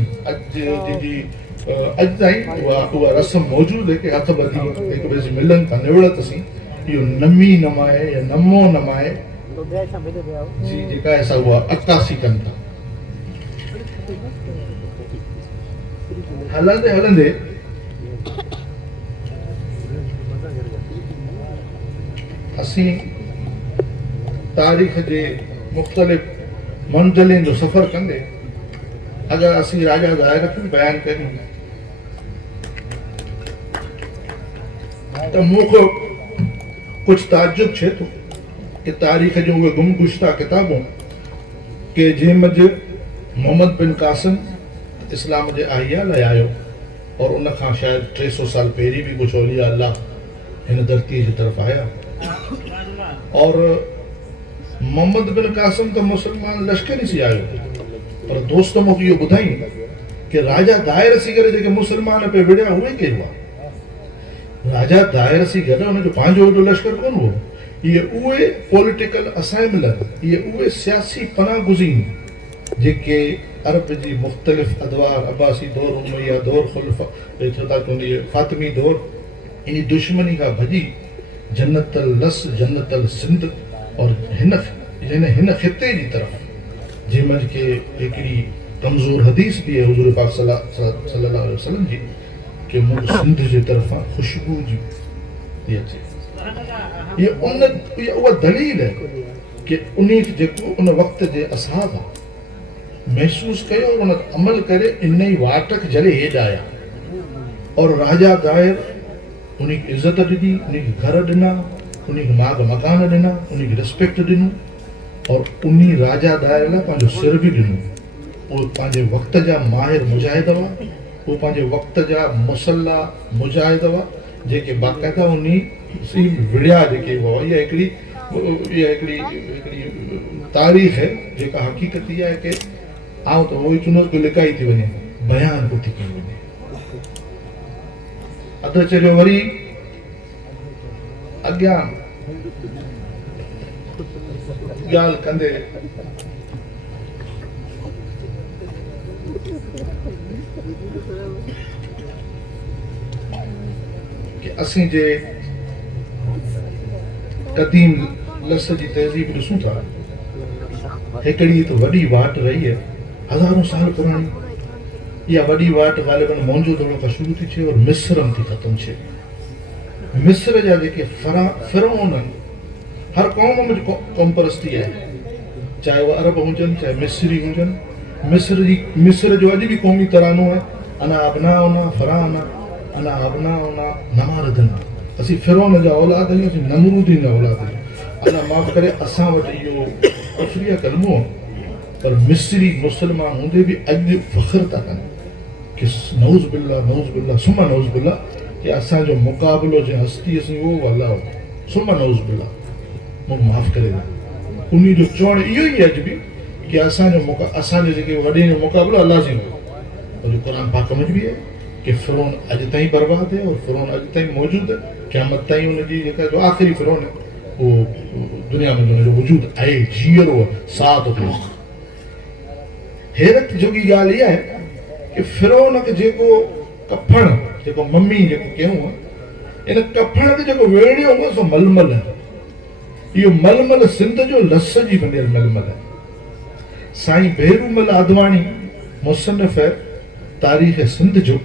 अॼु ताईं उहा रस्म मौजूदु है कि हथ ॿधी हिक ॿिए से मिलनि था निवड़त सी। इहो नमी नमाए या नमो नमाए जी जेका आहे सा उहा अक्कासी कनि था। हलंदे हलंदे असीं तारीख़ जे मुख़्तलिफ़ मंज़िलनि जो सफ़र कंदे अगर असीं राजा ज़ाहिर खे बयान कयूं त मूंखे कुछ ताजुब थिए थो कि तारीख़ जो उहे गुमगुश्ता किताबूं के जंहिंमहिल मोहम्मद बिन कासिम इस्लाम जे आहिया लाइ आयो और उन खां शायदि 300 साल पहिरीं भी कुछ औलिया अल्लाह हिन धरती जी तरफ़ आया। और मोहम्मद बिन कासिम तो मुसलमान लश्करी सी आयो, पर दोस्त मूंखे इहो ॿुधाई कि राजा दायर सी करे जेके मुसलमान पे विड़िया उहे केरु हुआ। राजा दायर सी गॾु हुनजो पंहिंजो वॾो लश्कर कोन हो। इहे उहे पॉलिटिकल असाइमलर, इहे उहे सियासी पनाहगुज़ीन जेके अरब जी मुख़्तलिफ़ अदवार, अब्बासी दौर, उमैया दौर, फातिमी दौर, इन दुश्मनी खां भॼी जन्नतल लस, जन्नतल सिंध और हिन खिते जी तरफ़ जंहिंमहिल के हिकिड़ी कमज़ोर हदीस भी है हुज़ूर पाक सल्लल्लाहु अलैहि वसल्लम जी कि मूं सिंध जे तरफ़ां ख़ुशबू जी थी अचे। ये उहा दलील है कि उन जेको उन वक़्त जे असहाब महसूस कयो और उन अमल करे इन ई वाटक जले हेॾ आया। और राजा दायर उन इज़त ॾिनी, उन घर ॾिना, उन माग मकान ॾिना, उन रिस्पेक्ट ॾिनूं और उन राजा दायर लाइ पंहिंजो सिर बि ॾिनो। उहे पंहिंजे वक़्त जा माहिर मुजाहिद हुआ, उहे पंहिंजे वक़्त जा मुसल्ला मुजाहिद हुआ जेके बाक़ाइदा उन विड़िया जेके हुआ। इहा हिकिड़ी तारीख़ है जेका हक़ीक़त इहा आहे कि आउं त उहो ई चुनौती को लिकाई थी वञे, बयान को थी कई वञे। अधु चरियो वरी अॻियां ॻाल्हि कंदे कि असीं जे क़दीम लस जी तहज़ीब ॾिसूं था, हिकिड़ी त वॾी वाट रही है हज़ारों साल पुराणी। इहा वॾी वाट ग़ालिबन मोंजो दड़ो खां शुरू थी थिए और मिस्र में थी ख़तमु थिए। मिस्र जा जेके फिरौन आहिनि, हर क़ौम में क़ौम परस्ती आहे, चाहे उहे अरब हुजनि चाहे मिस्री हुजनि। मिस्र जो अॼु बि क़ौमी तरानो आहे, अना अबनाउना फराना अना अबनाउना नमारदना। असीं फिरौन जा औलाद आहियूं, असीं नमरूदी जा औलाद आहियूं। अना माफ़ करे असां वटि इहो कुफरी कलमो आहे, पर मिस्री मुस्लमान हूंदे बि अॼु फ़ख्र था कनि कि नऊज़ बिल्ला सुमा नऊज़ बिल्ला कि असांजो मुक़ाबिलो जंहिं हस्ती असीं उहो अलाह सुमा नऊज़ बिल्ला। मूंखे माफ़ करे उन जो चवणु इहो ई अॼु बि कि असांजो जेके वॾे जो मुक़ाबिलो अलाह सां हुओ। जो क़ुर पाक में बि आहे कि फिरौन अॼु ताईं बर्बादु आहे और फिरौन अॼु ताईं मौजूदु आहे। क़यामत ताईं हुनजी जेका जो आख़िरी फिरौन आहे उहो दुनिया में हुनजो वजूदु आहे, जीअरो साथ थियो। हैरत जोगी ॻाल्हि इहा आहे कि फिरौन खे जेको कफण, जेको मम्मी जेको कयूं, इन कफण खे जेको वेड़ियो हुओ सो मलमल आहे। इहो मलमल सिंध जो लस जी बणियल मलमल आहे। साईं बेरूमल आदवाणी मुसन्निफ़ आहे तारीख़ सिंध जो।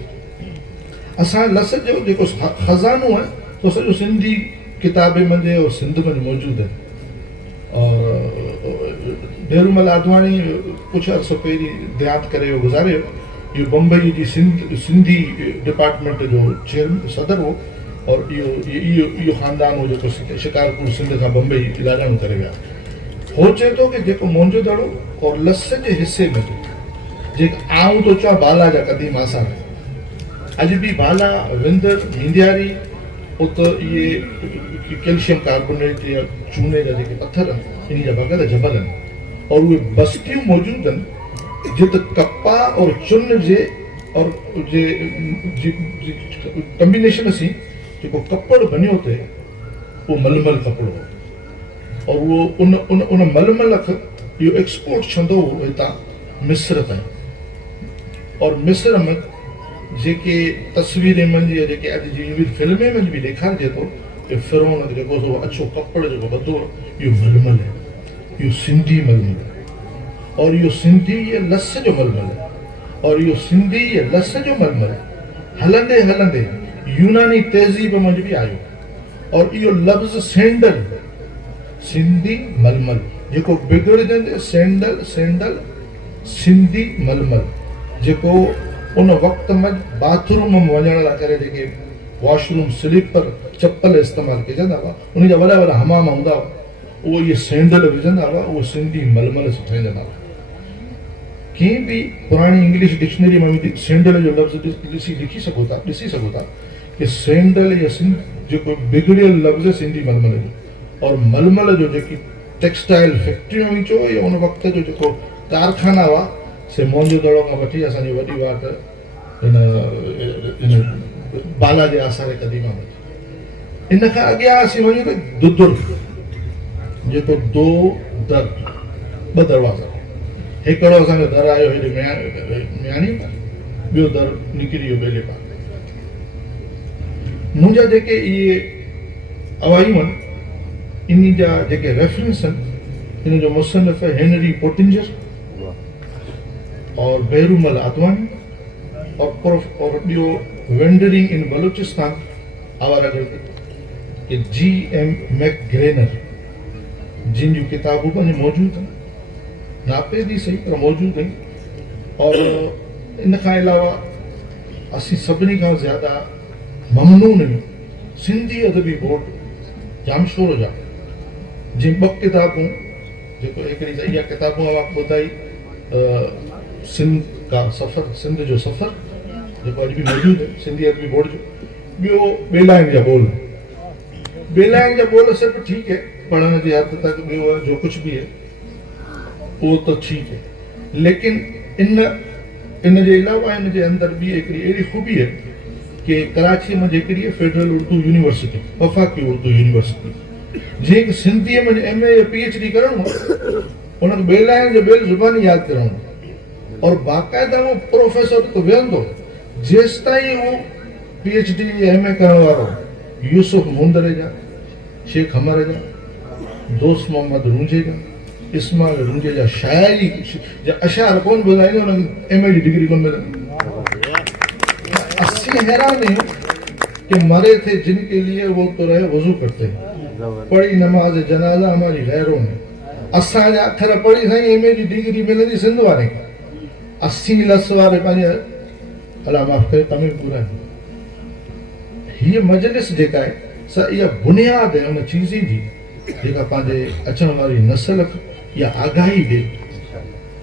असां लस जो जेको खज़ानो आहे तो सॼो सिंधी किताबे मंझि और सिंध में मौजूदु आहे। और बेरूमल आदवाणी कुझु अर्सो पहिरीं देहांत करे गुज़ारियो। इहो बम्बई जी सिंधी डिपार्टमेंट जो चेयरमैन सदर हो और इहो ख़ानदान हो जेको शिकारपुर सिंध खां बम्बई लाॻाणो करे विया। हो चए थो कि जेको मोंजो दड़ो और लस जे हिसे में जेका आऊं तो चवां बाला जा क़दीम आसार, अॼु बि बाला विंदर मींदियारी उते इहे कैल्शियम कार्बोनेट या चूने जा जेके पत्थर आहिनि, इन जा बग़ैर जबल आहिनि और उहे बस्तियूं मौजूदु आहिनि जिते कपा और चुन जे और जे कॉम्बिनेशन सी जेको कपड़ बनियो थे वो मलमल कपड़ो हो और वो उन मलमल खे इहो एक्सपोर्ट छंदो हो हितां मिस्र ताईं। और मिस्र में जेके तस्वीरें मंझि या जेके अॼु जी फिल्में में बि ॾेखारिजे थो कि फिरौन जेको सो अछो कपड़ जेको ॿधो इहो मलमल आहे, इहो सिंधी मलमल आहे और इहो सिंधी लस जो मलमल आहे। और इहो सिंधी लस जो मलमल हलंदे हलंदे यूनानी तहज़ीब मंझि बि आयो और इहो लफ़्ज़ सैंडल सिंधी मलमल जेको बिगड़जंदे सैंडल सिंधी मलमल जेको उन वक़्त में बाथरूम में वञण लाइ करे जेके वॉशरूम स्लीपर चप्पल इस्तेमालु कजंदा हुआ, उन जा वॾा वॾा हमाम हूंदा हुआ, उहो इहे सैंडल विझंदा हुआ, उहो सिंधी मलमल सां ठाहींदा हुआ। कंहिं बि पुराणी इंग्लिश डिक्शनरी में बि सैंडल जो लफ़्ज़ ॾिसी सघो था कि सैंडल या जेको बिगड़ियल लफ़्ज़ सिंधी मलमल जो और मलमल जो जेकी टेक्सटाइल फैक्ट्री में चो या उन वक़्त जो जेको कारखाना हुआ से मोंजो दड़ो खां वठी असांजी वॾी वाट इन बाला जे आसारे क़दीमा में। इन खां अॻियां असीं वञूं त दुदुर जेको दो दर ॿ दरवाज़ा, हिकिड़ो असांजो दर आयो हेॾे म्याणी, ॿियो दर निकिरी वियो बेले पार। मुंहिंजा जेके इहे अवायूं आहिनि इन जा जेके रेफरेंस आहिनि, इन जो मुसन्निफ़ हेनरी पोटिंजर और बेरूमल आदवानी और ॿियो वेंडरिंग इन बलूचिस्तान आवारागढ़ के G.M. मैकग्रेनर, जिन जूं किताबूं पंहिंजी मौजूदु आहिनि, नापे थी सही पर मौजूदु आहिनि। और इन खां अलावा असीं सभिनी खां ज़्यादा ममनून आहियूं सिंधी अदबी बोर्ड जामशोर जा, जिन 2 किताबूं जेको हिकिड़ी त इहा किताबूं ॿुधाई सिंध का सफ़र, सिंध जो सफ़र जेको अॼु बि मौजूदु आहे सिंधी अदबी बोर्ड जो। ॿियो बेलाइन जा बोल, बेलाइन जा बोल सिर्फ़ु ठीकु आहे पढ़ण जी हद तक, ॿियो जो कुझु बि आहे उहो त ठीकु आहे, लेकिन इन जे अलावा इन जे अंदरि बि हिकिड़ी अहिड़ी ख़ूबी आहे कि कराची में हिकिड़ी फेडरल उर्दू यूनिवर्सिटी, वफ़ाक़ी उर्दू यूनिवर्सिटी, जंहिंखे सिंधीअ में MA या PhD करणो आहे उनखे बेलाइन जो बेल ज़ुबानी यादि करणो आहे और बाक़ाइदा उहो प्रोफेसर त वेहंदो जेसिताईं उहो PhD या MA करण वारो यूसुफ मुंदरे जा, शेख हमर जा, दोस्त मोहम्मद रूंजे जा, इस्माइल रूंजे जा शायरी जा अशार कौन ॿुधाईंदो हुन MA जी डिग्री कोन मिलंदी। असीं हैरान आहियूं कि मरे थे जिनके लिए वो तो रहे वजू करते पढ़ी नमाज जनाजा हमारी गैरों में असांजा अखर पढ़ी साईं MA जी डिग्री मिलंदी सिंध वारे 80 लस वारे पंहिंजे अला माफ़ करे तमिल पूरा हीअ मजलिस जेका आहे सा इहा बुनियाद आहे उन चीज़ जी जेका पंहिंजे अचण वारी नस्ल या आगाही ॾे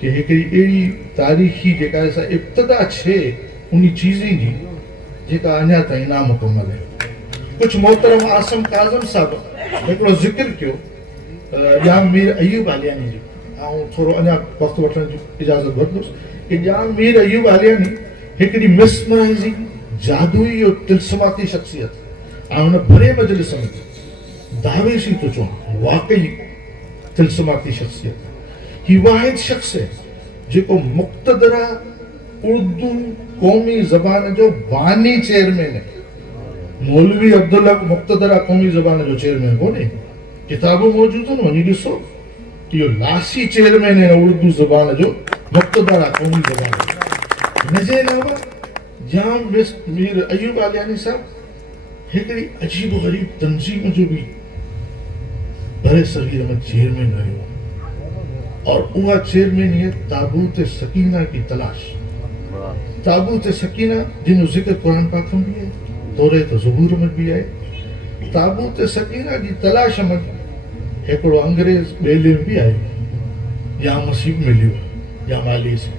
कि हिकिड़ी अहिड़ी तारीख़ी जेका आहे सा इब्तिदा छे उन चीज़ जी जेका अञा ताईं नामुकमल आहे। कुझु मोहतरम आसम काज़म साहब हिकिड़ो ज़िक्र कयो जाम मीर अयूब आलियानी जो ऐं थोरो अञा वक़्तु वठण जी इजाज़त वठंदुसि कि जाम मीर अयूब आलियानी हिकिड़ी मिसमराइज़िंग जादुई और तिलस्माती शख्सियत ऐं हुन भरे मजलिस में दावे सी तो चवनि वाकई तिलस्माती शख्सियत ही वाहिद शख्स है जेको मुक़्तदरा उर्दू क़ौमी ज़बान जो बानी चेयरमैन है। मौलवी अब्दुल्ला मुक़्तदरा क़ौमी ज़बान जो चेयरमैन कोन्हे, किताबूं मौजूदु आहिनि वञी ॾिसो इहो लासी चेयरमैन है उर्दू ज़बान जो मुक़्तदरा क़ौमी ज़बान। हिनजे अलावा जाम मीर अयूब आलियानी साहब हिकिड़ी अजीब ग़रीब तंज़ीम जो भी बड़े सगीर में चेयरमैन रहियो और उहा चेयरमैन ये ताबूत सकीना की तलाश। ताबूत सकीना जिन जिक्र कुरान पाक में भी है, दौरे तो ज़बूर में भी है। ताबूत सकीना की तलाश में हिकिड़ो अंग्रेज ॿेले में भी आयो या मसीब मिलियो या माली से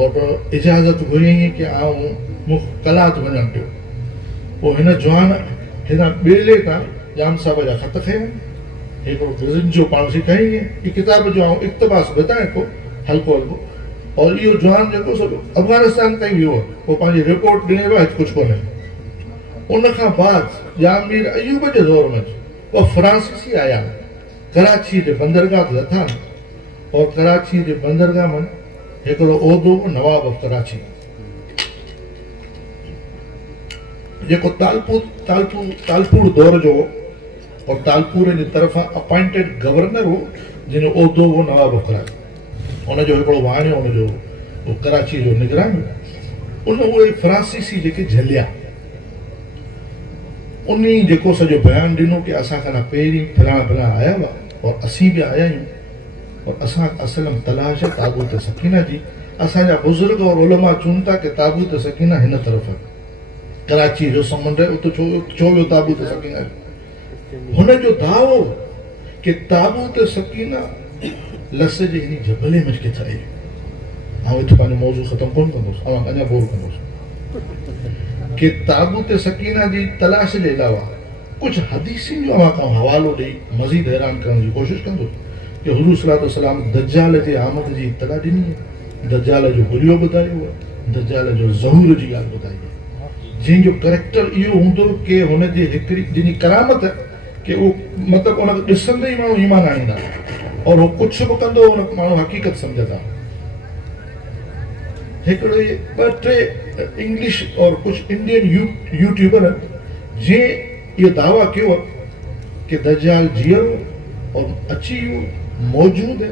और इजाज़त घुरियईं कि आऊं कलात वञण पियो। पोइ हिन जवान हिन ॿेले तां जाम साहब जा ख़त खया हिकिड़ो बिज़न जो पाण सेखारीं ही किताब जो आऊं इक़्तिबास ॿुधायां को हल्को हल्को और इहो जवान जेको सभु अफ़गानिस्तान ताईं वियो आहे पोइ पंहिंजी रिपोर्ट ॾिने पियो कुझु कोन्हे। उन खां बाद जाम मीर अयूब जे दौर में उहे फ्रांसीसी आया कराची जे बंदरगाह लथा और कराची जे बंदरगाह में हिकिड़ो उहिदो नवाब ऑफ कराची जेको तालपुर दौर जो और तालपुर जी तरफ़ां अपॉइंटेड गवर्नर हो जिन उहिदो हो नवाब ऑफ कराची। उनजो हिकिड़ो वाणियो उनजो कराची जो निगरान उन उहे फ्रांसीसी जेके झलिया उन जेको सॼो बयानु ॾिनो कि असां खां पहिरीं फलाणा आया हुआ और असीं बि आया आहियूं और असां असलम तलाश ताबूत सकीना जी। असांजा बुज़ुर्ग और उलमा चवनि था कि ताबूत सकीना हिन तरफ़ कराची जो समुंड है उते छो वियो ताबूत सकीना। हुनजो दावो कि ताबूत सकीना लस जे हिन जबले में किथे आहे। आउं हिते पंहिंजो मौज़ू ख़तमु कोन कंदुसि, अवां अञा बोर कंदुसि कि ताबूत सकीना जी तलाश जे अलावा कुझु हदीसिन जो अवां खां हवालो ॾेई मज़ीद हैरान करण जी कोशिशि कंदुसि कि हुज़ूर सल्लल्लाहु अलैहि वसल्लम दज्जाल जे आमद जी इत्तला ॾिनी आहे, दज्जाल जो हुलियो ॿुधायो आहे, दज्जाल जो ज़हूर जी ॻाल्हि ॿुधाई आहे जंहिंजो करेक्टर इहो हूंदो कि हुनजी हिकिड़ी जिनी करामत कि उहो मतिलबु उनखे ॾिसंदे ई माण्हू ईमान आणींदा और उहो कुझु बि कंदो उन माण्हू हक़ीक़त सम्झंदा। हिकिड़े ॿ टे इंग्लिश और कुझु इंडियन यूट्यूबर जंहिं इहो दावा कयो कि दज्जाल जीअरो और अची वियो मौजूद है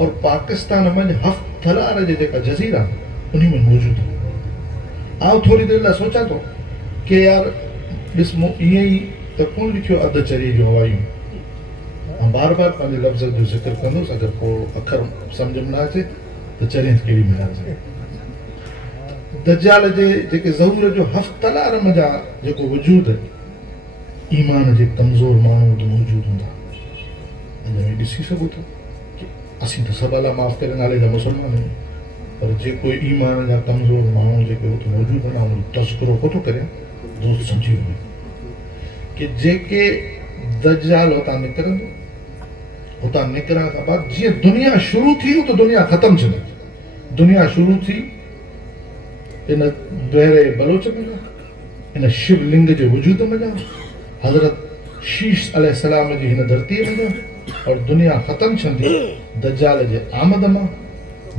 और पाकिस्तान में हफ्तलार जे जेका जज़ीरा उन्हीं में मौजूद है। आउं थोड़ी देर लाइ सोचां थो कि यार ॾिस मूं ईअं ई त कोन लिखियो अधु चरी जूं हवायूं ऐं बार बार पंहिंजे लफ़्ज़ जो ज़िक्र कंदुसि अगरि को अखर सम्झ में न अचे त चरियनि कहिड़ी मिलाए। दज्जाल जे जेके ज़हूर जो हफ्तलार में जा जेको वजूद है ईमान जे कमज़ोर माण्हू वटि मौजूद हूंदा। अञा ॾिसी सघो था कि असीं त सभु अला माफ़ करे नाले जा मुस्लमान आहियूं पर जेको ईमान जा कमज़ोर माण्हू जेके हुते मौजूद आहिनि उन तज़किरो कोन थो करियां दोस्त सम्झी वञे कि जेके दज्जाल हुतां निकिरंदो हुतां निकिरण खां बाद जीअं दुनिया शुरू थी त दुनिया ख़तमु थी वेंदी। दुनिया शुरू थी इन बहरे बलोच में इन शिवलिंग जे वजूद में हज़रत शीश अलैहिस्सलाम जी हिन धरतीअ में और दुनिया ख़तमु थींदी दज्जाल जे आमद मां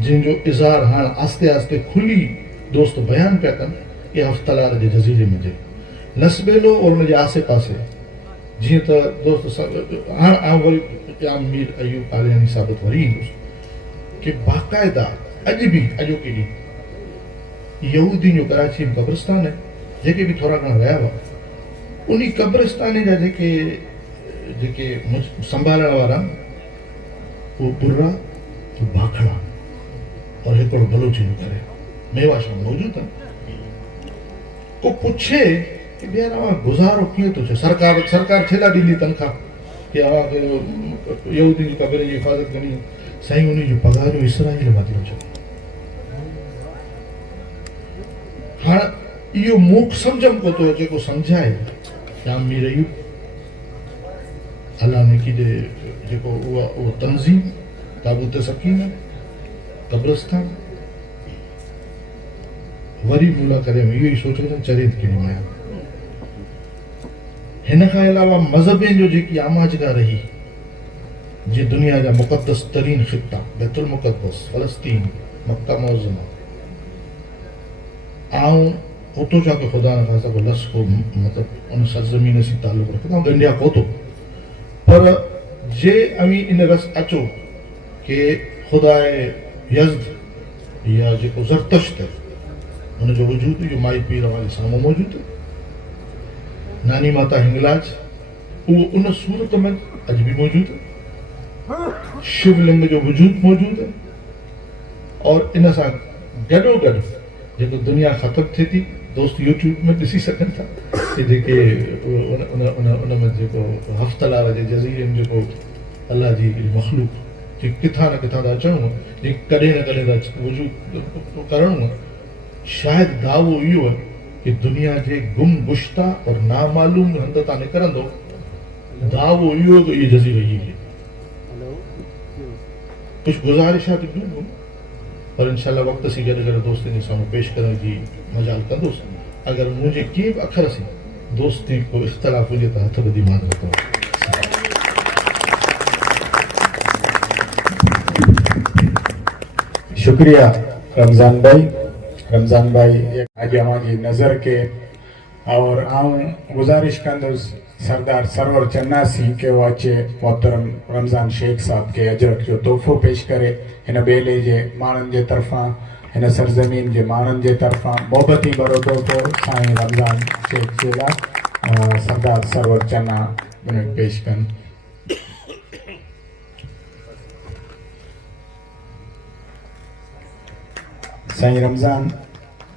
जिन जो इज़हार हाणे आस्ते आस्ते खुली दोस्त बयान पिया कनि इहा हफ्तलार जे जज़ीरे में जे लसबेलो और उनजे आसे पासे जीअं त दोस्त हाणे आउं वरी मीर अयूब कालियानी साबित वरी ईंदुसि कि बाक़ाइदा अॼु बि अॼोके ॾींहुं यहूदियुनि जो कराची में क़ब्रिस्तान आहे, जेके बि थोरा घणा रहिया हुआ उन क़ब्रिस्तान जा जेके संभालण वारा वो बुर्रा वो भाखड़ा और हिकिड़ो बलोची जो करे मेवाशा मौजूद है। को पूछे कि भैया अवां गुज़ारो कीअं थो थिए, सरकार छेला ॾींदी तनख़्वाह कि अवांखे यहूदी जी क़ब्र जी हिफ़ाज़त करणी, साईं उन जूं पघारूं इसराईल मां थी अचनि। हाणे इहो मूंखे सम्झ में कोन थो अचे को सम्झाए या मीर अयूब अलाह ने की जेको उहो तंज़ीम ताबूत सकीना क़ब्रिस्तान वरी मुला करे इहो ई सोचो त चरे कहिड़ी माया। हिन खां अलावा मज़हबनि जो जेकी आमाजगा रही जीअं दुनिया जा मुक़द्दस तरीन ख़िता बैतुल मुक़द्दस फ़लस्तीन मक्का मुअज़्ज़मा आऊं उतो जाके खुदा न खासा को लस को मतलब उन सरजमीन से ताल्लुक़ रखंदा आऊं इंडिया को तो पर जे अवी इन रस अचो कि खुदाए यज़्द या जेको ज़रतश्त है उन जो वजूद जो माई पीर वाले साम्हूं मौजूद है, नानी माता हिंगलाज वो उन सूरत में अज भी मौजूद है, शिवलिंग जो वजूद मौजूद है और इन सां गॾो गॾु जेको दुनिया ख़त्म थिए थी दोस्त यूट्यूब में ॾिसी सघनि था कि जेके उन में जेको हफ़्तलार जे जज़ीरनि जेको अल्लाह जी मख़लूक जे किथां न किथां था अचणो जे कॾहिं न कॾहिं था वजूद करणो, शायदि दावो इहो आहे कि दुनिया जे गुम गुश्ता और नामालूम हंध तां निकिरंदो, दावो इहो कि इहे जज़ीरे ई कुछ गुज़ारिशात ॿियूं पर इंशाल्लाह वक़्त से गॾु गॾु दोस्तनि जे साम्हूं पेश करण जी मजाल कंदुसि। अगर मुझे के भी अखर से दोस्ती को इख्तलाफ हुजे तो हथ बदी मान रखो। शुक्रिया रमज़ान भाई आज हमारी नज़र के और आऊं गुजारिश कंदुस सरदार सरवर चन्नासी के वो अचे मोहतरम रमज़ान शेख साहब के अजरक जो तोहफ़ो पेश करे इन बेले जे मानन जे तरफा इन सरजमीन जे मानन जे तरफा मोहब्बती भरो तोहफ़ो साईं रमज़ान शेख जे लाइ सरदार सरवर चन्ना उन पेश कन। साईं रमज़ान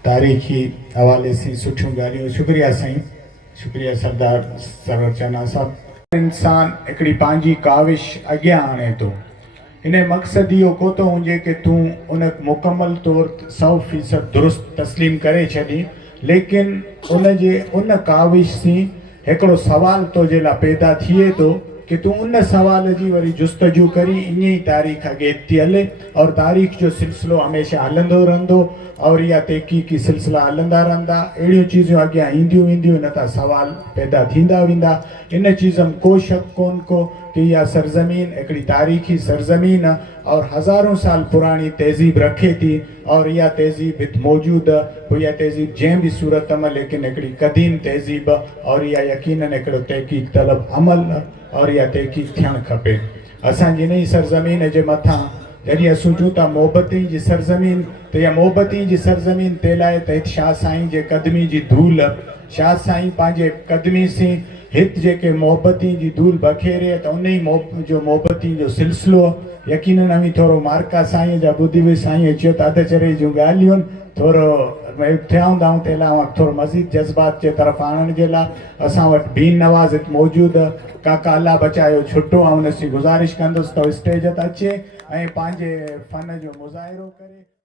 तारीख़ी हवाले से सुठियूं ॻाल्हियूं, शुक्रिया साईं, शुक्रिया सरदार सरवर चन्ना साहब। इंसान हिकिड़ी पंहिंजी काविश अॻियां आणे थो, इन मक़सद इहो को थो हुजे कि तूं उन मुकमल तौर 100% दुरुस्त तस्लीम करे छॾी, लेकिन उन काविश से हिकिड़ो सवाल तुंहिंजे लाइ पैदा थिए थो कि तूं उन सवाल जी वरी जुस्तजू करी ईअं ई तारीख़ अॻे थी हले और तारीख़ जो सिलसिलो हमेशह हलंदो रहंदो और इहा तहक़ीक़ी सिलसिला हलंदा रहंदा, अहिड़ियूं चीज़ूं अॻियां ईंदियूं वेंदियूं, इन तां सवाल पैदा थींदा वेंदा। इन चीज़ में को शक कोन को कि इहा सरज़मीन हिकिड़ी तारीख़ी सरज़मीन और हज़ारों साल पुरानी तहज़ीब रखे थी और इहा तहज़ीब हिते मौजूदु आहे, इहा तहज़ीब जंहिं बि सूरत में लेकिन हिकिड़ी क़दीम तहज़ीब और इहा यकीनन हिकिड़ो तहक़ीक़ तलब अमल और इहा तहक़ीक़ थियणु खपे। असांजी इन ई सरज़मीन जे मथां जॾहिं असूं चऊं था मोहब्बती जी सरज़मीन त इहा मोहब्बती जी सरज़मीन ते लाइ त हिते शाह साईं जे क़दमी जी धूल, शाह साईं पंहिंजे क़दमी से हिते जेके मोहब्बती जी धूल बखेरे त उन ई जो मोहब्बती जो सिलसिलो यकीनन अवी थोरो मार्का साईं जा ॿुधी हुई साईं अचो त अध चरे जूं ॻाल्हियूं थोरो थिया हूंदा आहियूं, तंहिं लाइ थोरो मज़ीद जज़्बात जे तरफ़ आणण जे लाइ असां वटि बीन नवाज़ हिते मौजूदु, काका अल्लाह बचायो छुटो, ऐं उन सी गुज़ारिश कंदुसि त स्टेज ते अचे ऐं पंहिंजे फ़न जो मुज़ाहिरो करे।